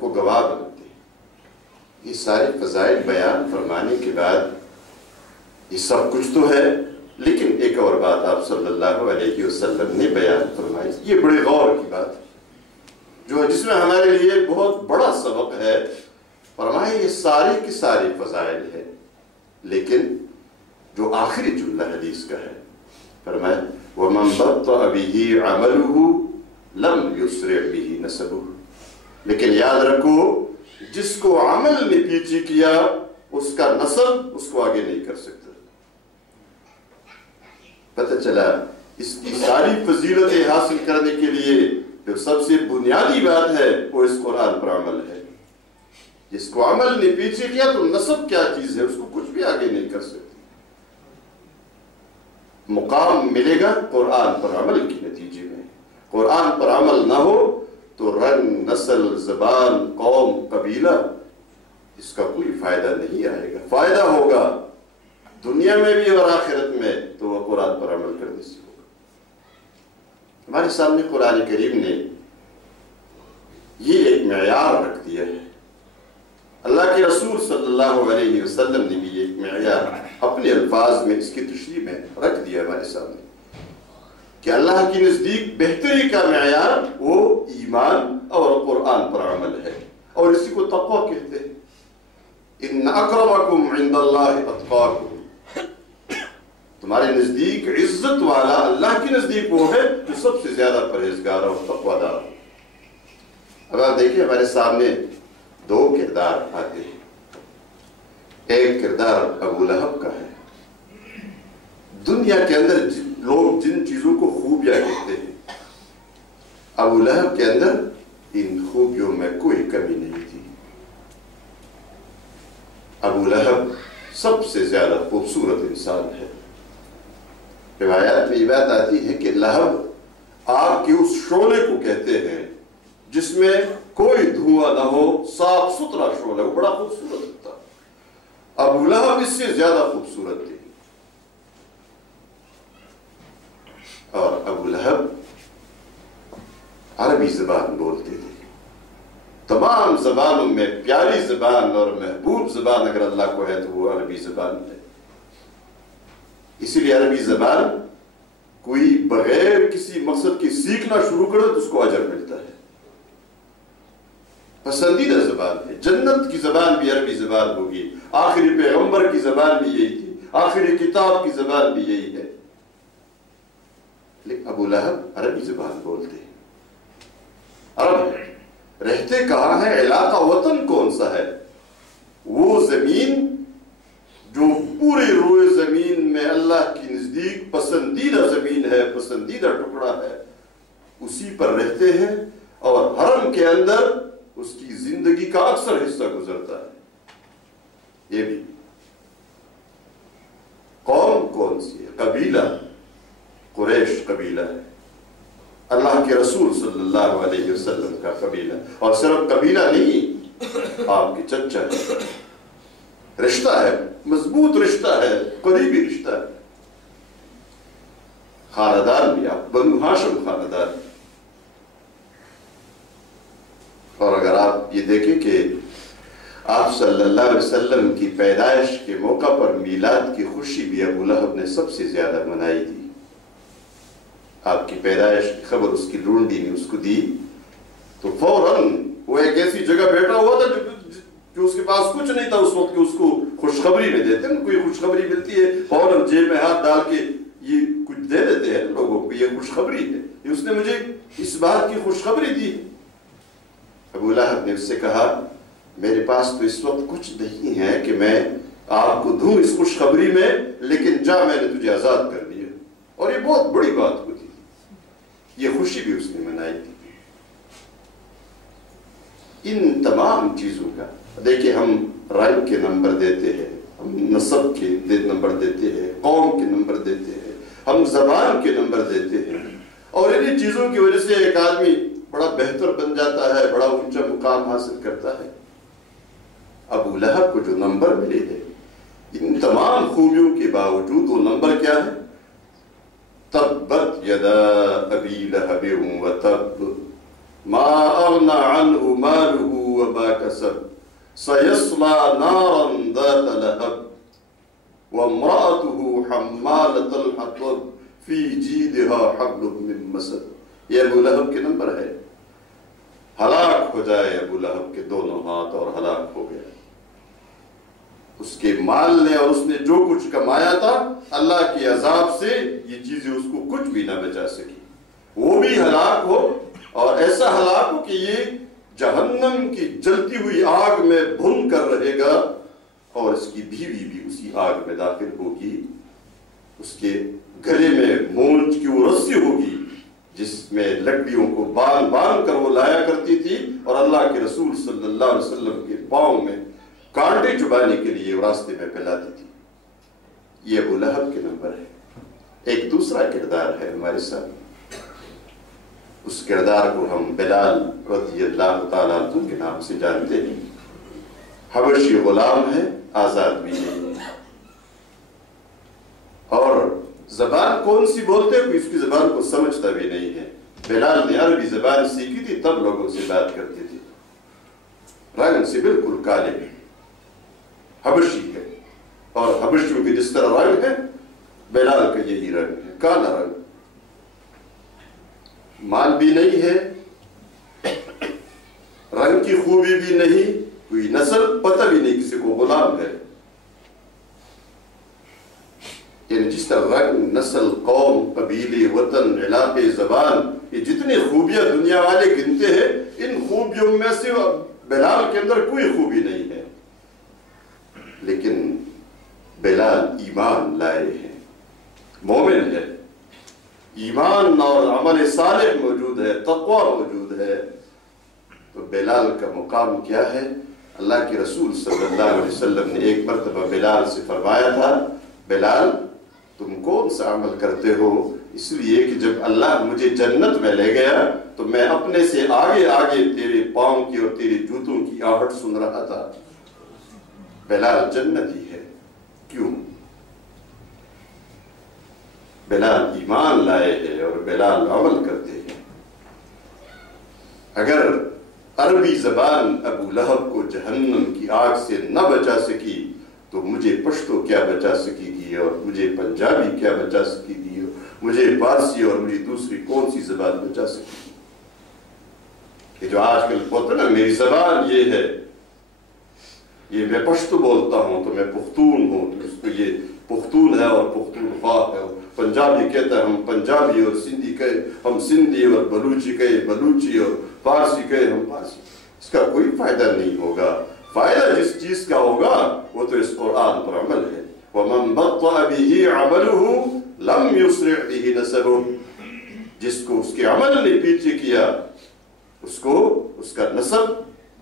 کو گواہ بنتے ہیں۔ یہ سارے فضائل بیان فرمانے کے بعد یہ سب کچھ تو ہے، لیکن ایک اور بات آپ صلی اللہ علیہ وسلم نے بیان فرمائی، یہ بڑے غور کی بات ہے جس میں ہمارے لیے بہت بڑا سبق ہے۔ فرمائے یہ سارے کی ساری فضائل ہے، لیکن جو آخری جملہ حدیث کا ہے، فرمائے وَمَنْ بَطَّأَ بِهِ عَمَلُهُ لَمْ يُسْرِعْ بِهِ نَسَبُهُ، لیکن یاد رکھو جس کو عمل نے پیچھے کیا اس کا نسب اس کو آگے نہیں کر سکتا۔ پتہ چلا اس کی ساری فضیلتیں حاصل کرنے کے لیے جو سب سے بنیادی بات ہے وہ اس قرآن پر عمل ہے۔ جس کو عمل نے پیچھے کیا تو نسب کیا چیز ہے، اس کو کچھ بھی آگے نہیں کر سکتی۔ مقام ملے گا قرآن پر عمل کے نتیجے میں۔ قرآن پر عمل نہ ہو تو رنگ، نسل، زبان، قوم، قبیلہ، اس کا کوئی فائدہ نہیں آئے گا۔ فائدہ ہوگا دنیا میں بھی اور آخرت میں تو وہ قرآن پر عمل کرنے سے ہوگا۔ ہمارے سامنے قرآن کریم نے یہ ایک معیار رکھ دیا ہے، اللہ کے رسول صلی اللہ علیہ وسلم نے بھی ایک معیار اپنے الفاظ میں اس کی تشریح میں رکھ دیا ہمارے سامنے کہ اللہ کی نزدیک بہتری کا معیار وہ ایمان اور قرآن پر عمل ہے، اور اسی کو تقویٰ کہتے ہیں۔ ان اکرمکم عند اللہ اتقاکم، تمہارے نزدیک عزت والا اللہ کی نزدیک وہ ہے جو سب سے زیادہ پرہیزگار اور تقویٰ دار۔ اب آپ دیکھیں ہمارے سامنے دو کردار آتے ہیں۔ ایک کردار ابو لہب کا ہے۔ دنیا کے اندر لوگ جن چیزوں کو خوبیاں کہتے ہیں، ابو لہب کے اندر ان خوبیوں میں کوئی کمی نہیں تھی۔ ابو لہب سب سے زیادہ خوبصورت انسان ہے۔ روایات میں یہ بات آتی ہے کہ لہب آگ کے اس شعلے کو کہتے ہیں جس میں کوئی دھواں نہ ہو، صاف ستھرا شعلہ، وہ بڑا خوبصورت تھا۔ ابو لہب اس سے زیادہ خوبصورت تھے، اور ابو لہب عربی زبان بولتے تھے۔ تمام زبانوں میں پیاری زبان اور محبوب زبان اگر اللہ کو ہے تو وہ عربی زبان ہے۔ اسی لیے عربی زبان کوئی بغیر کسی مقصد کی سیکھنا شروع کرے تو اس کو اجر ملتا ہے، پسندیدہ زبان ہے۔ جنت کی زبان بھی عربی زبان ہوگی، آخری پیغمبر کی زبان بھی یہی تھی، آخری کتاب کی زبان بھی یہی ہے، لیکن ابو لہب عربی زبان بولتے ہیں، عرب ہے۔ رہتے کہاں ہے، علاقہ وطن کون سا ہے؟ وہ زمین جو پورے روئے زمین میں اللہ کی نزدیک پسندیدہ زمین ہے، پسندیدہ ٹکڑا ہے، اسی پر رہتے ہیں، اور حرم کے اندر اس کی زندگی کا اکثر حصہ گزرتا ہے۔ یہ بھی قوم کون سی ہے؟ قبیلہ قریش قبیلہ ہے، اللہ کے رسول صلی اللہ علیہ وسلم کا قبیلہ، اور صرف قبیلہ نہیں، آپ کے چچا ہے، رشتہ ہے، مضبوط رشتہ ہے، قریبی رشتہ ہے، خاندان بھی آپ بنو ہاشم خاندان۔ اور اگر آپ یہ دیکھیں کہ آپ صلی اللہ علیہ وسلم کی پیدائش کے موقع پر میلاد کی خوشی بھی ابو لہب نے سب سے زیادہ منائی تھی۔ آپ کی پیدائش کی خبر اس کی لونڈی نے اس کو دی تو فوراً وہ ایک ایسی جگہ بیٹھا ہوا تھا جو اس کے پاس کچھ نہیں تھا اس وقت کہ اس کو خوشخبری میں دیتے ہیں، کوئی خوشخبری ملتی ہے فوراً جیب میں ہاتھ ڈال کے یہ کچھ دے دیتے ہیں لوگوں کو، یہ خوشخبری ہے، یہ اس نے مجھے اس بات کی خوشخبری دی۔ ابو لہب نے اس سے کہا میرے پاس تو اس وقت کچھ نہیں ہے کہ میں آپ کو دوں اس خوشخبری میں، لیکن جا میں نے تجھے آزاد کر دیا، اور یہ بہت بڑی بات ہوتی تھی، یہ خوشی بھی اس نے منائی تھی۔ ان تمام چیزوں کا دیکھیں، ہم رنگ کے نمبر دیتے ہیں، ہم نسب کے نمبر دیتے ہیں، قوم کے نمبر دیتے ہیں، ہم زبان کے نمبر دیتے ہیں، اور انہیں چیزوں کی وجہ سے ایک آدمی بڑا بہتر بن جاتا ہے، بڑا اونچا مقام حاصل کرتا ہے۔ ابو لہب کو جو نمبر ملے ہیں، ان تمام خوبیوں کے باوجود وہ نمبر کیا ہے؟ تبت یدا ابی لہب وتب ما اغنى عنه ماله سَيَصْلَى نَارًا ذَاتَ لَهَبٍ وَامْرَأَتُهُ حَمَّالَةَ الْحَطَبِ فِي جِيدِهَا حَبْلٌ مِّن مَّسَدٍ۔ یہ ابو لہب کے نمبر ہے۔ ہلاک ہو جائے ابو لہب کے دونوں ہاتھ، اور ہلاک ہو گیا۔ اس کے مال نے اور اس نے جو کچھ کمایا تھا، اللہ کے عذاب سے یہ چیزیں اس کو کچھ بھی نہ بچا سکی۔ وہ بھی ہلاک ہو، اور ایسا ہلاک ہو کہ یہ جہنم کی جلتی ہوئی آگ میں بھن کر رہے گا، اور اس کی بیوی بھی اسی آگ میں داخل ہوگی۔ اس کے گلے میں مونج کی وہ رسی ہوگی جس میں لکڑیوں کو باندھ باندھ کر وہ لایا کرتی تھی، اور اللہ کے رسول صلی اللہ علیہ وسلم کے پاؤں میں کانٹے چبانے کے لیے وہ راستے میں پھیلاتی تھی۔ یہ ابو لہب کے نمبر ہے۔ ایک دوسرا کردار ہے ہمارے ساتھ، اس کردار کو ہم بلال رضی اللہ تعالیٰ عنہ کے نام سے جانتے ہیں۔ حبشی غلام ہے، آزاد بھی نہیں ہے، اور زبان کون سی بولتے کوئی اس کی زبان کو سمجھتا بھی نہیں ہے۔ بلال نے عربی زبان سیکھی تھی، تب لوگوں سے بات کرتے تھے۔ رنگ سے بالکل کالے ہیں، حبشی ہے، اور حبشیوں کے جس طرح رنگ ہے، بلال کا یہی رنگ ہے، کالا رنگ۔ مال بھی نہیں ہے، رنگ کی خوبی بھی نہیں، کوئی نسل پتہ بھی نہیں کسی کو غلام ہے۔ یعنی جس طرح رنگ، نسل، قوم، قبیلے، وطن، علاقے، زبان، یہ جتنی خوبیاں دنیا والے گنتے ہیں، ان خوبیوں میں سے بلال کے اندر کوئی خوبی نہیں ہے۔ لیکن بلال ایمان لائے ہیں، مومن ہے، ایمان اور عمل صالح موجود ہے، تقوی موجود ہے۔ تو بلال کا مقام کیا ہے؟ اللہ کے رسول صلی اللہ علیہ وسلم نے ایک مرتبہ بلال سے فرمایا تھا، بلال تم کون سا عمل کرتے ہو؟ اس لیے کہ جب اللہ مجھے جنت میں لے گیا تو میں اپنے سے آگے آگے تیرے پاؤں کی اور تیرے جوتوں کی آہٹ سن رہا تھا۔ بلال جنتی ہے، کیوں؟ بلال ایمان لائے ہیں اور بلال عمل کرتے ہیں۔ اگر عربی زبان ابو لہب کو جہنم کی آگ سے نہ بچا سکی تو مجھے پشتو کیا بچا سکے گی، اور مجھے پنجابی کیا بچا سکے گی، اور مجھے فارسی اور مجھے دوسری کون سی زبان بچا سکے گی؟ کہ جو آج کل بولتا نا میری زبان یہ ہے، یہ میں پشتو بولتا ہوں تو میں پختون ہوں، تو اس کو یہ پختون ہے اور پختونخوا ہے، اور پنجابی کہتا ہے ہم پنجابی، اور سندھی کہے ہم سندھی، اور بلوچی کہے بلوچی، اور فارسی کہے ہم فارسی۔ اس کا کوئی فائدہ نہیں ہوگا۔ فائدہ جس چیز کا ہوگا وہ تو اس قرآن پر عمل ہے۔ وَمَن بَطَّأَ بِهِ عَمَلُهُ لَمْ يُسْرِعْ بِهِ نَسَبُهُ، جس کو اس کے عمل نے پیچھے کیا اس کو اس کا نسب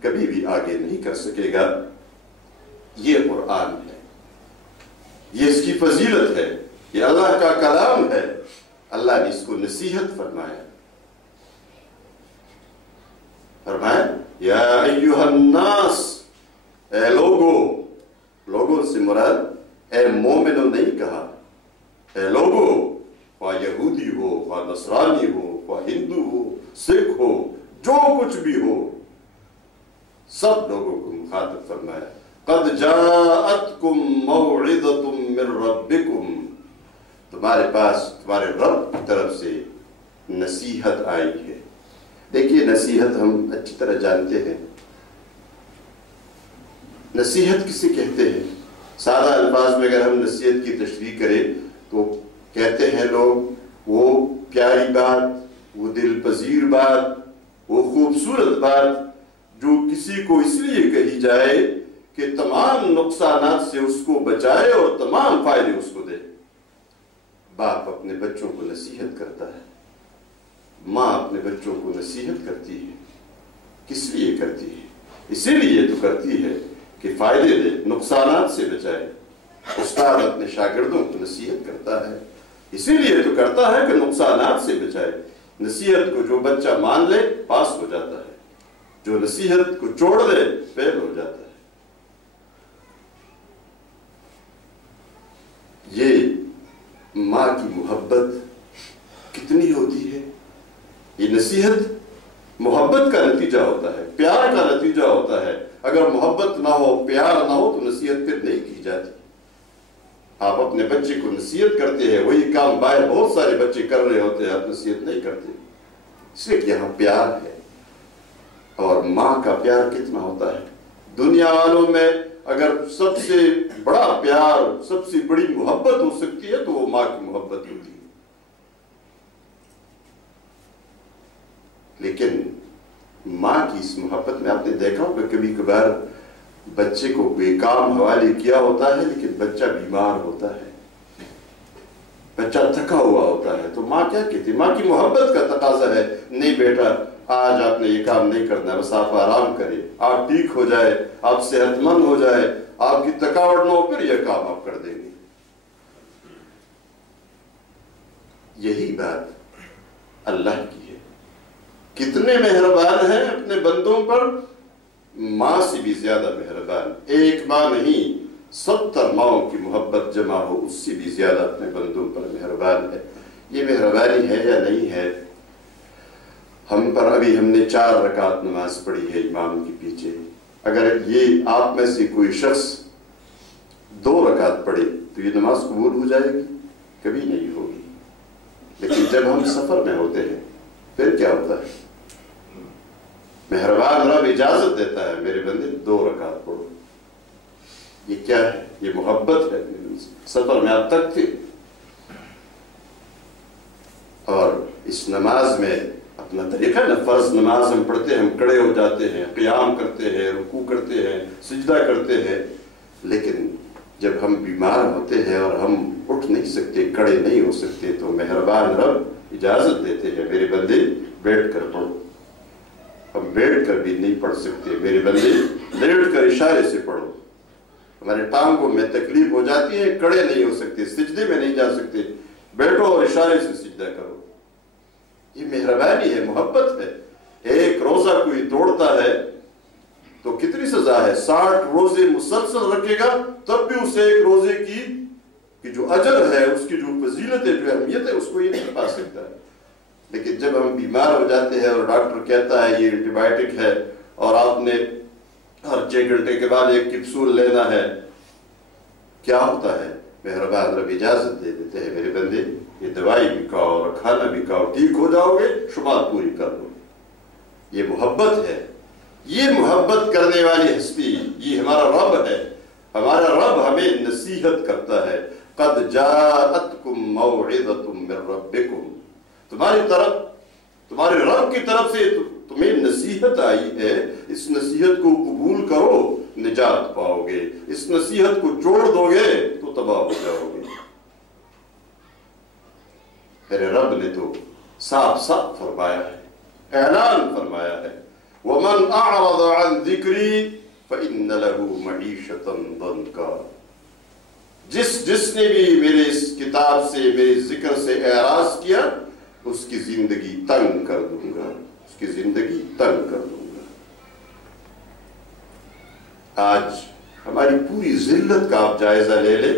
کبھی بھی آگے نہیں کر سکے گا۔ یہ قرآن ہے، یہ اس کی فضیلت ہے، یہ اللہ کا کلام ہے۔ اللہ نے اس کو نصیحت فرمایا، فرمایا یا ایھا الناس، اے لوگوں سے مراد اے مومنو نہیں کہا، اے لوگوں، خواہ یہودی ہو، خواہ نصرانی ہو، خواہ ہندو ہو، سکھ ہو، جو کچھ بھی ہو، سب لوگوں کو مخاطب فرمایا۔ قد جاءتکم موعظۃ من ربکم، تمہارے پاس تمہارے رب کی طرف سے نصیحت آئی ہے۔ دیکھیے نصیحت ہم اچھی طرح جانتے ہیں، نصیحت کسے کہتے ہیں؟ سادہ الفاظ میں اگر ہم نصیحت کی تشریح کریں تو کہتے ہیں لوگ وہ پیاری بات، وہ دل پذیر بات، وہ خوبصورت بات جو کسی کو اس لیے کہی جائے کہ تمام نقصانات سے اس کو بچائے اور تمام فائدے اس کو دے۔ باپ اپنے بچوں کو نصیحت کرتا ہے، ماں اپنے بچوں کو نصیحت کرتی ہے، کس لیے کرتی ہے؟ اسی لیے تو کرتی ہے کہ فائدے دے، نقصانات سے بچائے۔ استاد اپنے شاگردوں کو نصیحت کرتا ہے، اسی لیے تو کرتا ہے کہ نقصانات سے بچائے۔ نصیحت کو جو بچہ مان لے پاس ہو جاتا ہے، جو نصیحت کو چھوڑ دے فیل ہو جاتا ہے۔ یہ ماں کی محبت کتنی ہوتی ہے، یہ نصیحت محبت کا نتیجہ ہوتا ہے، پیار کا نتیجہ ہوتا ہے۔ اگر محبت نہ ہو، پیار نہ ہو تو نصیحت پھر نہیں کی جاتی۔ آپ اپنے بچے کو نصیحت کرتے ہیں، وہی کام باہر بہت سارے بچے کر رہے ہوتے ہیں، آپ نصیحت نہیں کرتے، اس لیے کہ یہاں پیار ہے۔ اور ماں کا پیار کتنا ہوتا ہے، دنیا والوں میں اگر سب سے بڑا پیار، سب سے بڑی محبت ہو سکتی ہے تو وہ ماں کی محبت ہوتی ہے۔ لیکن ماں کی اس محبت میں آپ نے دیکھا ہوگا کبھی کبھار بچے کو کوئی کام حوالے کیا ہوتا ہے لیکن بچہ بیمار ہوتا ہے، بچہ تھکا ہوا ہوتا ہے، تو ماں کیا کہتی ہے؟ ماں کی محبت کا تقاضا ہے، نہیں بیٹا آج آپ نے یہ کام نہیں کرنا، بس آپ آرام کریں، آپ ٹھیک ہو جائے، آپ صحت مند ہو جائے، آپ کی تھکاوٹ نہ ہو، پھر یہ کام آپ کر دیں گے۔ یہی بات اللہ کی ہے، کتنے مہربان ہیں اپنے بندوں پر، ماں سے بھی زیادہ مہربان، ایک ماں نہیں 70 ماؤں کی محبت جمع ہو اس سے بھی زیادہ اپنے بندوں پر مہربان ہے۔ یہ مہربانی ہے یا نہیں ہے؟ ہم پر ابھی ہم نے 4 رکعت نماز پڑھی ہے امام کے پیچھے، اگر یہ آپ میں سے کوئی شخص 2 رکعت پڑھے تو یہ نماز قبول ہو جائے گی؟ کبھی نہیں ہوگی۔ لیکن جب ہم سفر میں ہوتے ہیں پھر کیا ہوتا ہے؟ مہربان رب اجازت دیتا ہے، میرے بندے 2 رکعت پڑھو۔ یہ کیا ہے؟ یہ محبت ہے۔ سفر میں آپ تک تھے اور اس نماز میں اپنا طریقہ ہے نا، فرض نماز ہم پڑھتے ہیں، ہم کھڑے ہو جاتے ہیں، قیام کرتے ہیں، رکوع کرتے ہیں، سجدہ کرتے ہیں، لیکن جب ہم بیمار ہوتے ہیں اور ہم اٹھ نہیں سکتے، کھڑے نہیں ہو سکتے، تو مہربان رب اجازت دیتے ہیں، میرے بندے بیٹھ کر پڑھو۔ ہم بیٹھ کر بھی نہیں پڑھ سکتے، میرے بندے لیٹ کر اشارے سے پڑھو۔ ہمارے ٹانگوں میں تکلیف ہو جاتی ہے، کھڑے نہیں ہو سکتے، سجدے میں نہیں جا سکتے، بیٹھو اور اشارے سے سجدہ کرو۔ یہ مہربانی ہے، محبت ہے۔ ایک روزہ کوئی توڑتا ہے تو کتنی سزا ہے؟ 60 روزے مسلسل رکھے گا تب بھی اسے ایک روزے کی جو اجر ہے، اس کی جو فضیلت ہے، جو اہمیت ہے، اس کو یہ نہیں پا سکتا ہے۔ لیکن جب ہم بیمار ہو جاتے ہیں اور ڈاکٹر کہتا ہے یہ اینٹی بائیوٹک ہے اور آپ نے ہر 6 گھنٹے کے بعد ایک کیپسول لینا ہے، کیا ہوتا ہے؟ مہربان رب اجازت دے دیتے ہیں، میرے بندے یہ دوائی بھی کھاؤ اور کھانا بھی کھاؤ، ٹھیک ہو جاؤ گے، شمار پوری کر لو۔ یہ محبت ہے، یہ محبت کرنے والی ہستی، یہ ہمارا رب ہے۔ ہمارا رب ہمیں نصیحت کرتا ہے، قد جاءتکم موعظۃ من ربکم، تمہارے رب کی طرف سے تمہیں نصیحت آئی ہے، اس نصیحت کو قبول کرو، نجات پاؤ گے، اس نصیحت کو چھوڑ دو گے تو تباہ ہو جاؤ گے۔ میرے رب نے تو صاف صاف فرمایا ہے، اعلان فرمایا ہے، وَمَنْ أَعْرَضَ عَنْ ذِكْرِي فَإِنَّ لَهُ مَعِيشَةً ضَنْكًا، جس نے بھی میرے اس کتاب سے، میرے ذکر سے اعراض کیا، اس کی زندگی تنگ کر دوں گا، اس کی زندگی تنگ کر دوں گا۔ آج ہماری پوری ذلت کا آپ جائزہ لے لیں،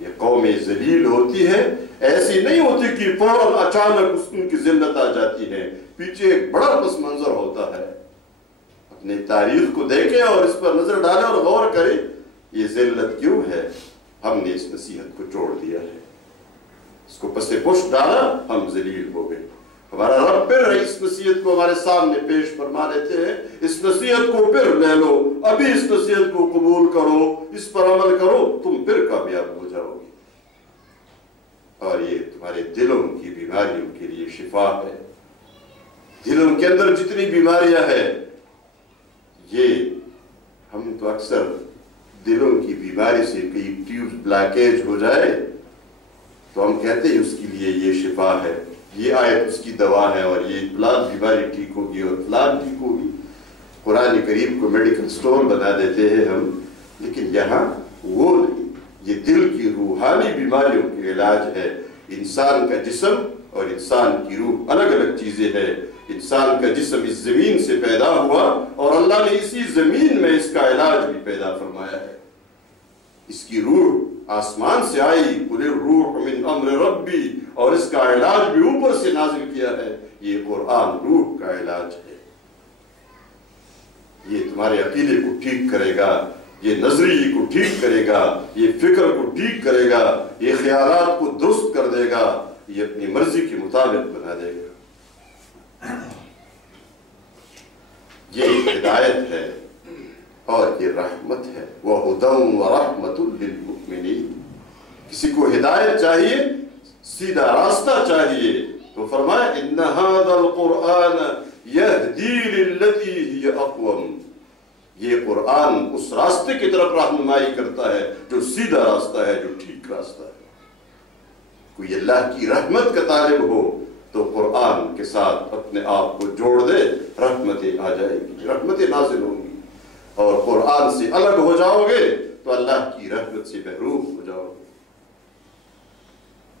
یہ قومیں ذلیل ہوتی ہے، ایسی نہیں ہوتی کہ فوراً اچانک ان کی ذلت آ جاتی ہے، پیچھے ایک بڑا پس منظر ہوتا ہے۔ اپنے تاریخ کو دیکھیں اور اس پر نظر ڈالیں اور غور کریں، یہ ذلت کیوں ہے؟ ہم نے اس نصیحت کو چھوڑ دیا ہے، اس کو پس پشت ڈالا، ہم ذلیل ہو گئے۔ ہمارا رب پھر اس نصیحت کو ہمارے سامنے پیش فرما دیتے ہیں، اس نصیحت کو پھر لے لو، ابھی اس نصیحت کو قبول کرو، اس پر عمل کرو، تم پھر کامیاب ہو جاؤ گے، اور یہ تمہارے دلوں کی بیماریوں کے لیے شفا ہے۔ دلوں کے اندر جتنی بیماریاں ہیں، یہ ہم تو اکثر دلوں کی بیماری سے کئی ٹیوب بلاکیج ہو جائے تو ہم کہتے ہیں اس کے لیے یہ شفا ہے، یہ آیت اس کی دوا ہے، اور یہ فلاں بیماری ٹھیک ہوگی اور فلاں ٹھیک ہوگی۔ قرآن کریم کو میڈیکل سٹور بنا دیتے ہیں ہم، لیکن یہاں وہ نہیں، یہ دل کی روحانی بیماریوں کے علاج ہے۔ انسان کا جسم اور انسان کی روح الگ الگ چیزیں ہیں۔ انسان کا جسم اس زمین سے پیدا ہوا اور اللہ نے اسی زمین میں اس کا علاج بھی پیدا فرمایا ہے۔ اس کی روح آسمان سے آئی، قُلِ الرُّوحُ مِنْ أَمْرِ رَبِّي، اور اس کا علاج بھی اوپر سے نازل کیا ہے۔ یہ قرآن روح کا علاج ہے۔ یہ تمہارے عقیدے کو ٹھیک کرے گا، یہ نظریے کو ٹھیک کرے گا، یہ فکر کو ٹھیک کرے گا، یہ خیالات کو درست کر دے گا، یہ اپنی مرضی کے مطابق بنا دے گا۔ یہ ہدایت ہے اور یہ رحمت ہے۔ وَهُدًى وَرَحْمَةٌ لِّلْمُؤْمِنِينَ۔ کسی کو ہدایت چاہیے، سیدھا راستہ چاہیے، تو فرمایا إِنَّ هَذَا الْقُرْآنَ يَهْدِي لِلَّتِي هِيَ أَقْوَمُ۔ یہ قرآن اس راستے کی طرف رہنمائی کرتا ہے جو سیدھا راستہ ہے، جو ٹھیک راستہ ہے۔ کوئی اللہ کی رحمت کا طالب ہو تو قرآن کے ساتھ اپنے آپ کو جوڑ دے، رحمتیں آ جائے گی، رحمتیں نازل ہوں گی۔ اور قرآن سے الگ ہو جاؤ گے تو اللہ کی رحمت سے محروم ہو جاؤ گے۔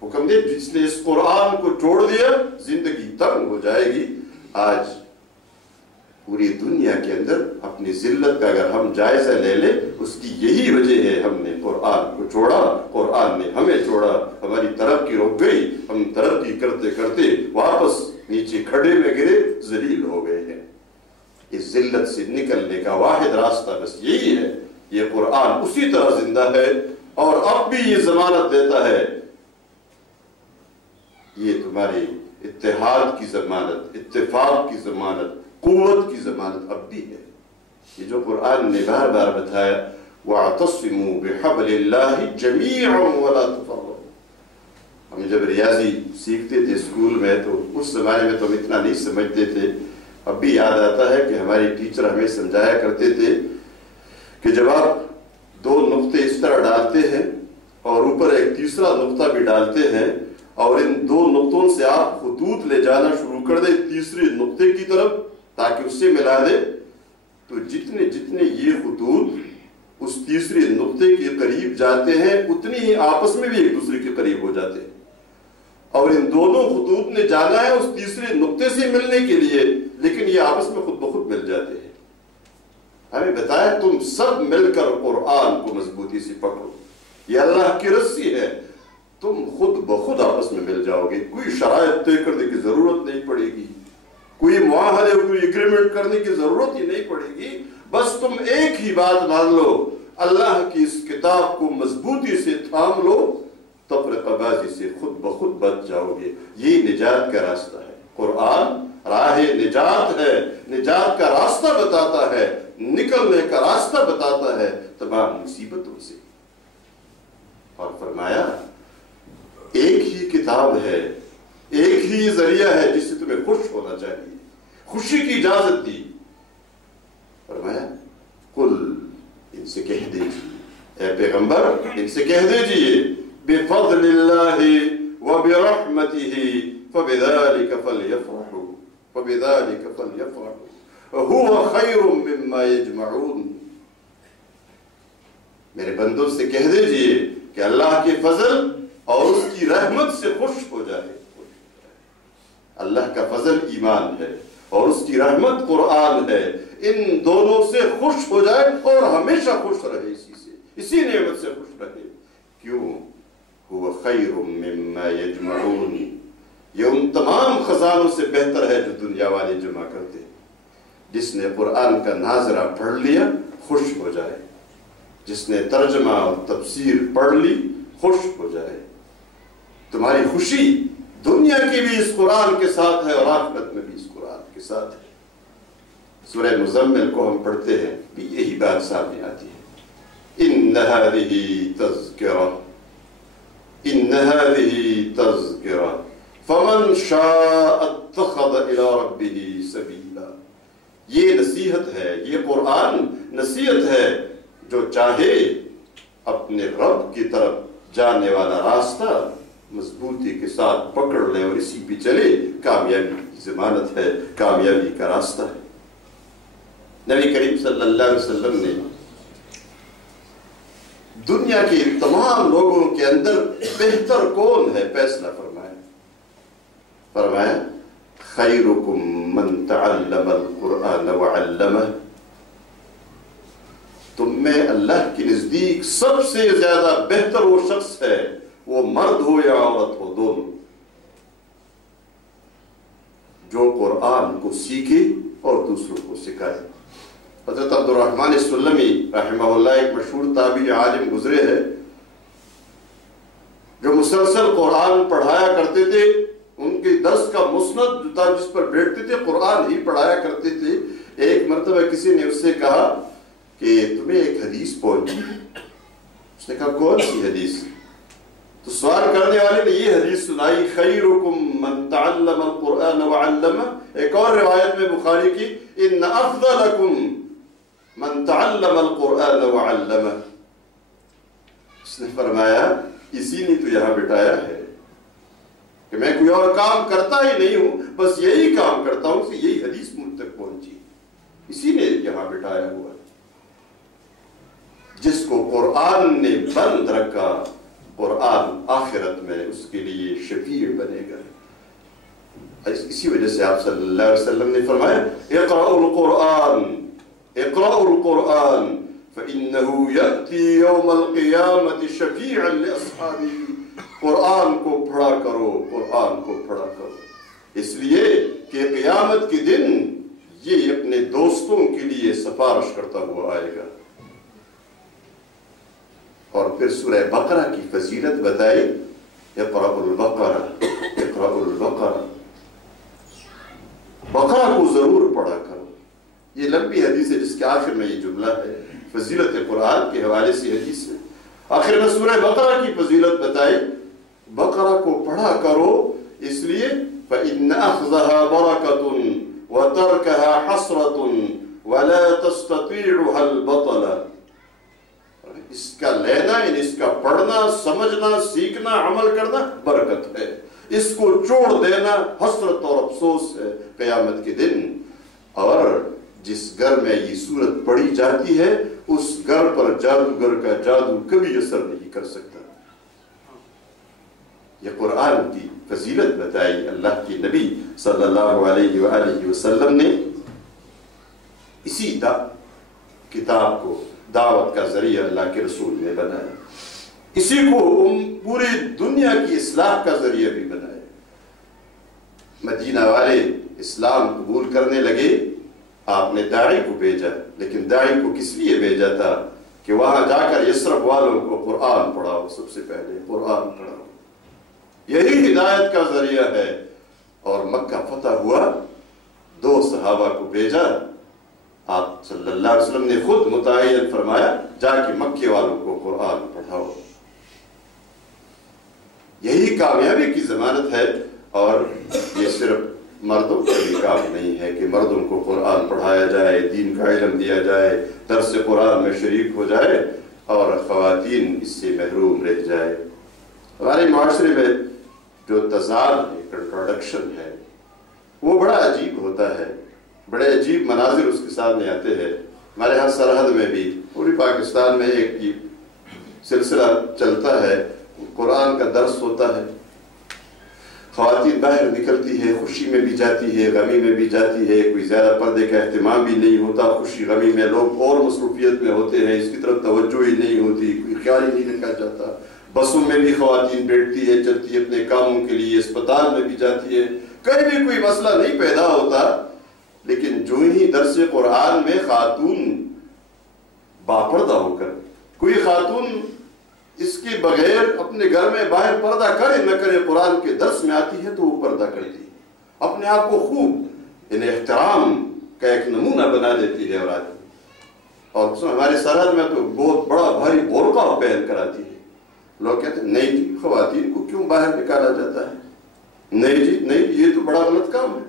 حکم دے جس نے اس قرآن کو چھوڑ دیا زندگی تنگ ہو جائے گی۔ آج پوری دنیا کے اندر اپنی ذلت کا اگر ہم جائزہ لے لیں، اس کی یہی وجہ ہے ہم نے قرآن کو چھوڑا، قرآن نے ہمیں چھوڑا، ہماری ترقی رک گئی، ہم ترقی کرتے کرتے واپس نیچے کھڈے میں گرے، ذلیل ہو گئے ہیں۔ اس ذلت سے نکلنے کا واحد راستہ بس یہی ہے۔ یہ قرآن اسی طرح زندہ ہے اور اب بھی یہ ضمانت دیتا ہے، یہ تمہاری اتحاد کی ضمانت، اتفاق کی ضمانت، قوت کی ضمانت اب بھی ہے۔ یہ جو قرآن نے بار بار بتایا وَاعْتَصِمُوا بِحَبْلِ اللَّهِ جَمِيعًا وَلَا تَفَرَّقُوا۔ ہم جب ریاضی سیکھتے تھے اسکول میں تو اس زمانے میں تو ہم اتنا نہیں سمجھتے تھے۔ اب بھی یاد آتا ہے کہ ہماری ٹیچر ہمیں سمجھایا کرتے تھے کہ جب آپ دو نقطے اس طرح ڈالتے ہیں اور اوپر ایک تیسرا نقطہ بھی ڈالتے ہیں اور ان دو نقطوں سے آپ خطوط لے جانا شروع کر دیں تیسرے نقطے کی طرف تاکہ اس سے ملا دے، تو جتنے جتنے یہ خطوط اس تیسرے نقطے کے قریب جاتے ہیں اتنی ہی آپس میں بھی ایک دوسرے کے قریب ہو جاتے ہیں۔ اور ان دونوں خطوط نے جانا ہے اس تیسرے نقطے سے ملنے کے لیے، لیکن یہ آپس میں خود بخود مل جاتے ہیں۔ ہمیں بتایا تم سب مل کر قرآن کو مضبوطی سے پکڑو، یہ اللہ کی رسی ہے، تم خود بخود آپس میں مل جاؤ گے، کوئی شرائط طے کرنے کی ضرورت نہیں پڑے گی، کوئی معاہدے کوئی اگریمنٹ کرنے کی ضرورت ہی نہیں پڑے گی، بس تم ایک ہی بات مان لو، اللہ کی اس کتاب کو مضبوطی سے تھام لو، تفرقہ بازی سے خود بخود بچ جاؤ گے۔ یہ نجات کا راستہ ہے، قرآن راہ نجات ہے، نجات کا راستہ بتاتا ہے، نکلنے کا راستہ بتاتا ہے تمام مصیبتوں سے۔ اور فرمایا ایک ہی کتاب ہے، ایک ہی ذریعہ ہے جس سے تمہیں خوش ہونا چاہیے، خوشی کی اجازت دی۔ فرمایا قل، ان سے کہہ دیجیے اے پیغمبر، ان سے کہہ دیجیے بفضل اللہ وبرحمتہ فبذلک فلیفرحوا فبذلک فلیفرحوا هو خیر مما یجمعون۔ میرے بندوں سے کہہ دیجیے کہ اللہ کے فضل اور اس کی رحمت سے خوش ہو جائے۔ اللہ کا فضل ایمان ہے اور اس کی رحمت قرآن ہے، ان دونوں سے خوش ہو جائے اور ہمیشہ خوش رہے، اسی نعمت سے خوش رہے۔ کیوں؟ هو خیر مما یجمعون، یہ ان تمام خزانوں سے بہتر ہے جو دنیا والے جمع کرتے ہیں۔ جس نے قرآن کا ناظرہ پڑھ لیا خوش ہو جائے، جس نے ترجمہ اور تفسیر پڑھ لی خوش ہو جائے۔ تمہاری خوشی دنیا کی بھی اس قرآن کے ساتھ ہے اور آخرت میں بھی اس قرآن کے ساتھ ہے۔ سورہ مزمل کو ہم پڑھتے ہیں بھی یہی بات سامنے آتی ہے، ان هذه تذکرہ ان هذه تذکرہ فمن شاء اتخذ الى ربه سبیلا۔ یہ نصیحت ہے، یہ قرآن نصیحت ہے، جو چاہے اپنے رب کی طرف جانے والا راستہ مضبوطی کے ساتھ پکڑ لے اور اسی پہ چلے، کامیابی کی ضمانت ہے، کامیابی کا راستہ ہے۔ نبی کریم صلی اللہ علیہ وسلم نے دنیا کے تمام لوگوں کے اندر بہتر کون ہے فیصلہ فرمایا۔ فرمایا خیرکم من تعلم القرآن وعلمہ، تم میں اللہ کے نزدیک سب سے زیادہ بہتر وہ شخص ہے، وہ مرد ہو یا عورت ہو، دونوں، جو قرآن کو سیکھے اور دوسروں کو سکھائے۔ حضرت عبد الرحمن السلمی رحمہ اللہ ایک مشہور تابعی عالم گزرے ہیں جو مسلسل قرآن پڑھایا کرتے تھے. ان کے درس کا مسند جو تھا جس پر بیٹھتے تھے قرآن ہی پڑھایا کرتے تھے. ایک مرتبہ کسی نے اس سے کہا کہ تمہیں ایک حدیث پہنچی. اس نے کہا کون سی حدیث؟ تو سوال کرنے والے نے یہ حدیث سنائی خیرکم من تعلم القرآن وعلمہ. ایک اور روایت میں بخاری کی ان افضلکم من تعلم القرآن وعلمہ. اس نے فرمایا اسی نے تو یہاں بٹھایا ہے کہ میں کوئی اور کام کرتا ہی نہیں ہوں, بس یہی کام کرتا ہوں کہ یہی حدیث مجھ تک پہنچی, اسی نے یہاں بٹھایا ہوا. جس کو قرآن نے بند رکھا قرآن آخرت میں اس کے لیے شفیع بنے گا. اسی وجہ سے آپ صلی اللہ علیہ وسلم نے فرمایا اقرأوا القرآن اقرأوا القرآن فإنه يأتي يوم القيامة شفيعا لأصحابه. قرآن کو پڑھا کرو, قرآن کو پڑھا کرو, اس لیے کہ قیامت کے دن یہ اپنے دوستوں کے لیے سفارش کرتا ہوا آئے گا. اور پھر سورہ بقرہ کی فضیلت بتائی اقرأوا البقرہ اقرأوا البقرہ. بقرہ کو ضرور پڑھا کرو. یہ لمبی حدیث ہے جس کے آخر میں یہ جملہ ہے. فضیلت قرآن کے حوالے سے حدیث ہے. آخر میں سورہ بقرہ کی فضیلت بتائی. بقرہ کو پڑھا کرو اس لیے فإن أخذها بركة وتركها حسرة ولا تستطيعها البطلة. اس کا لینا یعنی اس کا پڑھنا, سمجھنا, سیکھنا, عمل کرنا برکت ہے. اس کو چھوڑ دینا حسرت اور افسوس ہے قیامت کے دن. اور جس گھر میں یہ سورت پڑھی جاتی ہے اس گھر پر جادوگر کا جادو کبھی اثر نہیں کر سکتا. یہ قرآن کی فضیلت بتائی اللہ کے نبی صلی اللہ علیہ وآلہ وسلم نے. اسی کتاب کو دعوت کا ذریعہ اللہ کے رسول نے بنایا. اسی کو پوری دنیا کی اصلاح کا ذریعہ بھی بنایا. مدینہ والے اسلام قبول کرنے لگے, آپ نے داعی کو بھیجا, لیکن داعی کو کس لیے بھیجا تھا کہ وہاں جا کر یثرب والوں کو قرآن پڑھاؤ. سب سے پہلے قرآن پڑھاؤ, یہی ہدایت کا ذریعہ ہے. اور مکہ فتح ہوا, 2 صحابہ کو بھیجا. آپ صلی اللہ علیہ وسلم نے خود متعین فرمایا جا کے مکے والوں کو قرآن پڑھاؤ. یہی کامیابی کی ضمانت ہے. اور یہ صرف مردوں کا بھی کام نہیں ہے کہ مردوں کو قرآن پڑھایا جائے, دین کا علم دیا جائے, درس قرآن میں شریک ہو جائے اور خواتین اس سے محروم رہ جائے. ہمارے معاشرے میں جو تضاد ہے, کنٹراڈکشن ہے, وہ بڑا عجیب ہوتا ہے. بڑے عجیب مناظر اس کے سامنے آتے ہیں. ہمارے ہاں سرحد میں بھی پوری پاکستان میں ایک سلسلہ چلتا ہے, قرآن کا درس ہوتا ہے. خواتین باہر نکلتی ہے, خوشی میں بھی جاتی ہے, غمی میں بھی جاتی ہے. کوئی زیادہ پردے کا اہتمام بھی نہیں ہوتا. خوشی غمی میں لوگ اور مصروفیت میں ہوتے ہیں, اس کی طرف توجہ ہی نہیں ہوتی, کوئی خیال ہی نہیں رکھا جاتا. بسوں میں بھی خواتین بیٹھتی ہے, چلتی ہے اپنے کاموں کے لیے, اسپتال میں بھی جاتی ہے, کہیں بھی کوئی مسئلہ نہیں پیدا ہوتا. لیکن جو ہی درس قرآن میں خاتون باپردہ ہو کر, کوئی خاتون اس کے بغیر اپنے گھر میں باہر پردہ کرے نہ کرے, قرآن کے درس میں آتی ہے تو وہ پردہ کرتی ہے, اپنے آپ کو خوب احترام کا ایک نمونہ بنا دیتی ہے. اور ہمارے سرحد میں تو بہت بڑا بھاری بورقع پہن کر آتی ہے. لوگ کہتے ہیں نہیں جی خواتین کو کیوں باہر نکالا جاتا ہے, نہیں جی نہیں, یہ تو بڑا غلط کام ہے.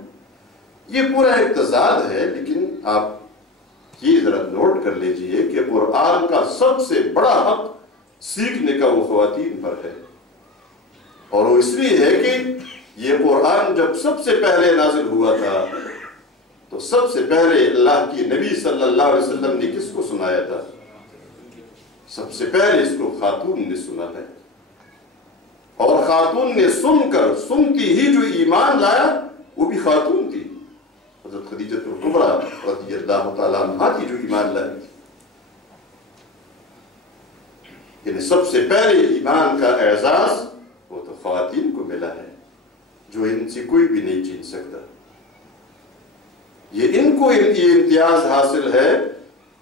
یہ پورا ایک تضاد ہے. لیکن آپ یہ ذرا نوٹ کر لیجئے کہ قرآن کا سب سے بڑا حق سیکھنے کا وہ خواتین پر ہے. اور وہ اس لیے ہے کہ یہ قرآن جب سب سے پہلے نازل ہوا تھا تو سب سے پہلے اللہ کی نبی صلی اللہ علیہ وسلم نے کس کو سنایا تھا؟ سب سے پہلے اس کو خاتون نے سنا ہے. اور خاتون نے سنتی ہی جو ایمان لایا وہ بھی خاتون تھی. حضرت خدیجہ الکبریٰ رضی اللہ تعالیٰ عنہا تھی جو ایمان لائی تھی. یعنی سب سے پہلے ایمان کا اعزاز وہ تو خواتین کو ملا ہے, جو ان سے کوئی بھی نہیں چھین سکتا. یہ ان کو یہ امتیاز حاصل ہے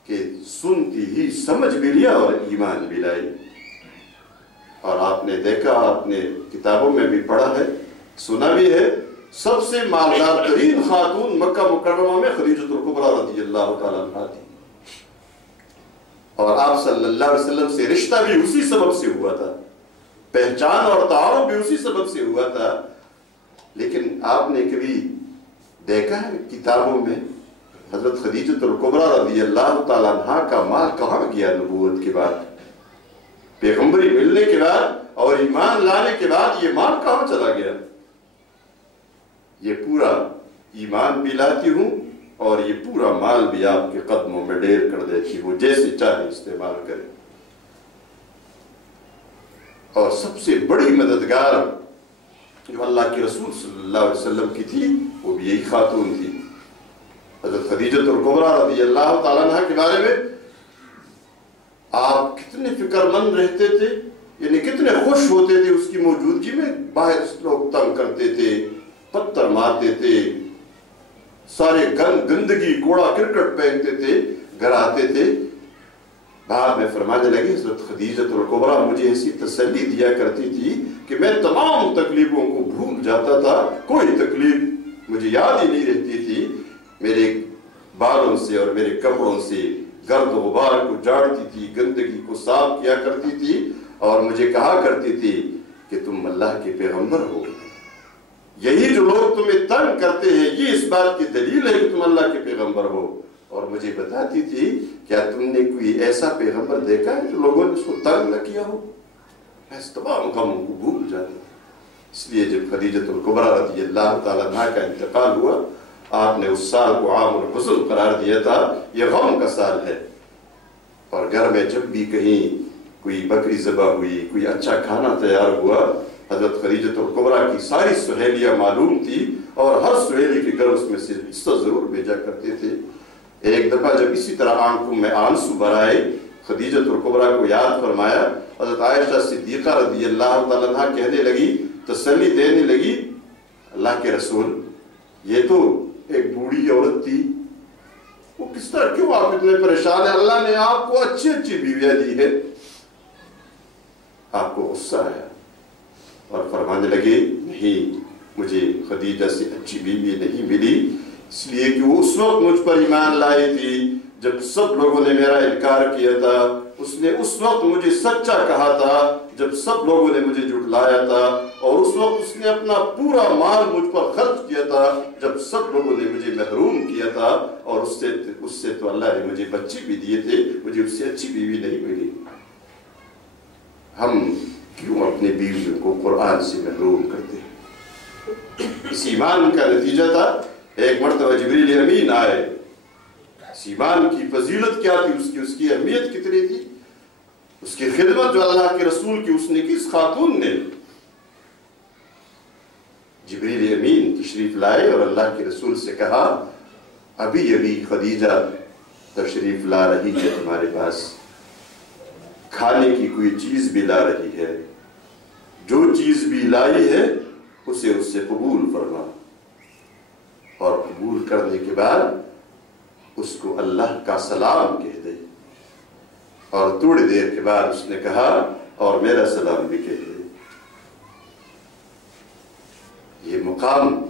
کہ سنتی ہی سمجھ بھی لیا اور ایمان بھی لائی۔ اور آپ نے دیکھا، آپ نے کتابوں میں بھی پڑھا ہے، سنا بھی ہے، سب سے مالدار ترین خاتون مکہ مکرمہ میں خدیجۃ الکبریٰ رضی اللہ تعالیٰ عنہا تھی، اور آپ صلی اللہ علیہ وسلم سے رشتہ بھی اسی سبب سے ہوا تھا، پہچان اور تعارف بھی اسی سبب سے ہوا تھا۔ لیکن آپ نے کبھی دیکھا ہے کتابوں میں حضرت خدیجۃ الکبریٰ رضی اللہ تعالیٰ عنہا کا مال کہاں گیا؟ نبوت کے بعد، پیغمبری ملنے کے بعد اور ایمان لانے کے بعد یہ مال کہاں چلا گیا؟ یہ پورا ایمان بھی لاتی ہوں اور یہ پورا مال بھی آپ کے قدموں میں ڈیر کر دیتی ہوں، جیسے چاہے استعمال کرے۔ اور سب سے بڑی مددگار جو اللہ کے رسول صلی اللہ علیہ وسلم کی تھی وہ بھی یہی خاتون تھی، حضرت خدیجۃ الکبریٰ رضی اللہ تعالیٰ عنہ کے بارے میں آپ کتنے فکر مند رہتے تھے، یعنی کتنے خوش ہوتے تھے اس کی موجودگی میں۔ باہر لوگ تنگ کرتے تھے، پتھر مارتے تھے، سارے گندگی کوڑا کرکٹ پہنتے تھے، گھر آتے تھے، بعد میں فرمانے لگے حضرت خدیجۃ الکبریٰ مجھے ایسی تسلی دیا کرتی تھی کہ میں تمام تکلیفوں کو بھول جاتا تھا، کوئی تکلیف مجھے یاد ہی نہیں رہتی تھی، میرے بالوں سے اور میرے کپڑوں سے گرد و غبار کو جاڑتی تھی، گندگی کو صاف کیا کرتی تھی، اور مجھے کہا کرتی تھی کہ تم اللہ کے پیغمبر ہو، یہی جو لوگ تمہیں تنگ کرتے ہیں یہ اس بات کی دلیل ہے کہ تم اللہ کے پیغمبر ہو۔ اور مجھے بتاتی تھی کیا تم نے کوئی ایسا پیغمبر دیکھا ہے جو لوگوں نے اس کو تنگ نہ کیا ہو؟ میں تمام غموں کو بھول جاتا۔ اس لیے جب خدیجۃ الکبریٰ رضی اللہ تعالیٰ عنہ کا انتقال ہوا، آپ نے اس سال کو عام الحزن قرار دیا تھا، یہ غم کا سال ہے۔ اور گھر میں جب بھی کہیں کوئی بکری ذبح ہوئی، کوئی اچھا کھانا تیار ہوا، حضرت خدیجۃ الکبریٰ کی ساری سہیلیاں معلوم تھی اور ہر سہیلی کے گھر اس میں سے حصہ ضرور بھیجا کرتے تھے۔ ایک دفعہ جب اسی طرح آنکھوں میں آنسو بھر آئے، خدیجۃ الکبریٰ کو یاد فرمایا، حضرت عائشہ صدیقہ رضی اللہ تعالیٰ عنہ کہنے لگی، تسلی دینے لگی، اللہ کے رسول یہ تو ایک بوڑھی عورت تھی، وہ کس طرح کیوں آپ اتنے پریشان ہیں؟ اللہ نے آپ کو اچھی اچھی بیویاں دی ہے۔ آپ کو غصہ آیا اور فرمانے لگے نہیں، مجھے خدیجہ سے اچھی بیوی نہیں ملی، اس لیے کہ وہ اس وقت مجھ پر ایمان لائی تھی جب سب لوگوں نے میرا انکار کیا تھا، اس نے اس وقت مجھے سچا کہا تھا جب سب لوگوں نے مجھے جھٹلایا تھا، اور اس وقت اس نے اپنا پورا مال مجھ پر خرچ کیا تھا جب سب لوگوں نے مجھے محروم کیا تھا، اور اس سے تو اللہ نے مجھے بچے بھی دیے تھے، مجھے اس سے اچھی بیوی نہیں ملی۔ ہم کیوں اپنے بیویوں کو قرآن سے محروم کرتے ہیں؟ اس ایمان کا نتیجہ تھا، ایک مرتبہ جبریل امین آئے، اس ایمان کی فضیلت کیا تھی، اس کی اہمیت کتنی تھی، اس کی خدمت جو اللہ کے رسول کی اس نے کی، اس خاتون نے۔ جبریل امین تشریف لائے اور اللہ کے رسول سے کہا، ابھی ابھی خدیجہ تشریف لا رہی ہے تمہارے پاس، کھانے کی کوئی چیز بھی لا رہی ہے، جو چیز بھی لائی ہے اسے اس سے قبول فرما، اور قبول کرنے کے بعد اس کو اللہ کا سلام کہہ دے۔ اور تھوڑی دیر کے بعد اس نے کہا اور میرا سلام بھی کہہ دے۔ یہ مقام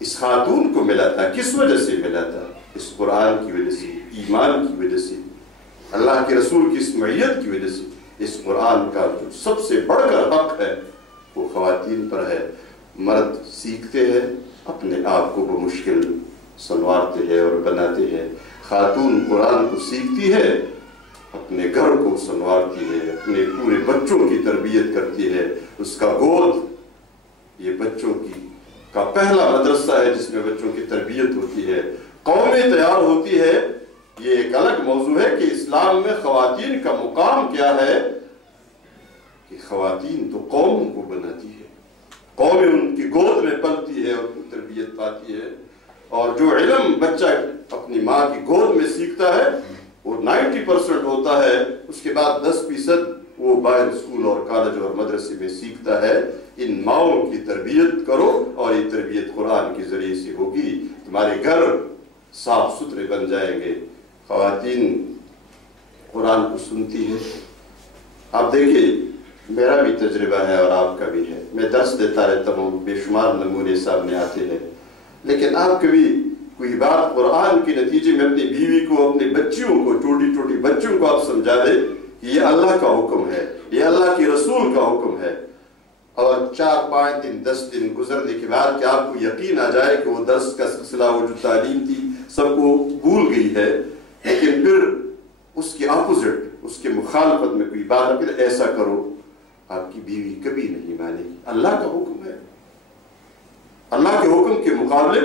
اس خاتون کو ملا تھا، کس وجہ سے ملا تھا؟ اس قرآن کی وجہ سے، ایمان کی وجہ سے، اللہ کے رسول کی اس معیت کی وجہ سے۔ اس قرآن کا جو سب سے بڑھ کر حق ہے وہ خواتین پر ہے۔ مرد سیکھتے ہیں، اپنے آپ کو بمشکل سنوارتے ہیں اور بناتے ہیں، خاتون قرآن کو سیکھتی ہے، اپنے گھر کو سنوارتی ہے، اپنے پورے بچوں کی تربیت کرتی ہے۔ اس کا گود یہ بچوں کا پہلا مدرسہ ہے جس میں بچوں کی تربیت ہوتی ہے، قومیں تیار ہوتی ہے۔ یہ ایک الگ موضوع ہے کہ اسلام میں خواتین کا مقام کیا ہے، کہ خواتین تو قوم کو بناتی ہے، قومیں ان کی گود میں پلتی ہے اور تربیت پاتی ہے۔ اور جو علم بچہ اپنی ماں کی گود میں سیکھتا ہے وہ 90% ہوتا ہے، اس کے بعد 10% وہ باہر اسکول اور کالج اور مدرسے میں سیکھتا ہے۔ ان ماؤں کی تربیت کرو اور یہ تربیت قرآن کے ذریعے سے ہوگی، تمہارے گھر صاف ستھرے بن جائیں گے، خواتین قرآن کو سنتی ہیں. آپ دیکھیے میرا بھی تجربہ ہے اور آپ کا بھی ہے، میں درس دیتا رہتا ہوں، بے شمار نمونے سامنے آتے ہیں، لیکن آپ کبھی کوئی بات قرآن کے نتیجے میں اپنی بیوی کو، اپنے بچیوں کو، چھوٹی چھوٹی بچیوں کو آپ سمجھا دیں کہ یہ اللہ کا حکم ہے، یہ اللہ کے رسول کا حکم ہے، اور 4-5 دن 10 دن گزرنے کے بعد کہ آپ کو یقین آ جائے کہ وہ درس کا سلسلہ، وہ جو تعلیم تھی سب کو بھول گئی ہے، لیکن پھر اس کے اپوزٹ، اس کے مخالفت میں کوئی بات رکھے تو ایسا کرو، آپ کی بیوی کبھی نہیں مانے گی. اللہ کا حکم ہے، اللہ کے حکم کے مقابلے